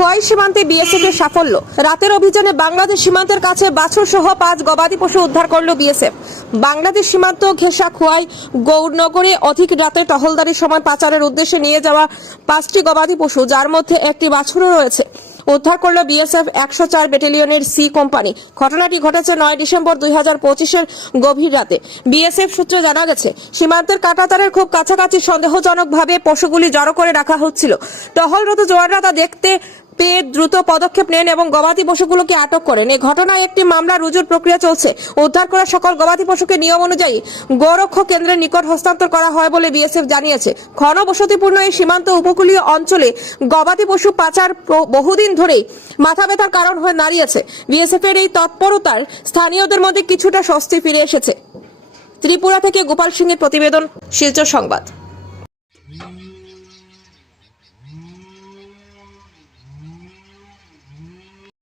খোয়াই সীমান্তে বিএসএফ এর সাফল্য। রাতের অভিযানে বাংলাদেশ সীমান্তের কাছে বাছুর সহ পাঁচ গবাদি পশু উদ্ধার করল বিএসএফ। বাংলাদেশ সীমান্ত ঘেঁষা খোয়াই গৌরনগরে অধিক রাতে টহলদারির সময় পাচারের উদ্দেশ্যে নিয়ে যাওয়া পাঁচটি গবাদি পশু, যার মধ্যে একটি বাছুরও রয়েছে। উদ্ধার করল বিএসএফ একশো চার ব্যাটালিয়নের সি কোম্পানি। ঘটনাটি ঘটেছে নয় ডিসেম্বর দুই হাজার পঁচিশের গভীর রাতে। বিএসএফ সূত্রে জানা গেছে, সীমান্তের কাটাতারের খুব কাছাকাছি সন্দেহজনকভাবে পশুগুলি জড়ো করে রাখা হচ্ছিল। টহলরত জোয়াররা তা দেখতে পেয়ে দ্রুত পদক্ষেপ নেন এবং গবাদি পশুগুলোকে আটক করেন। এই ঘটনায় একটি মামলা রুজুর প্রক্রিয়া চলছে। উদ্ধার করা সকল গবাদি পশুকে নিয়ম অনুযায়ী গোরক্ষ কেন্দ্রের নিকট হস্তান্তর করা হয় বলে বিএসএফ জানিয়েছে। ঘনবসতিপূর্ণ এই সীমান্ত উপকূলীয় অঞ্চলে গবাদি পশু পাচার বহুদিন ধরেই মাথা ব্যথার কারণ হয়ে দাঁড়িয়েছে। বিএসএফ এর এই তৎপরতার স্থানীয়দের মধ্যে কিছুটা স্বস্তি ফিরে এসেছে। ত্রিপুরা থেকে গোপাল সিংয়ের প্রতিবেদন, শিলচর সংবাদ।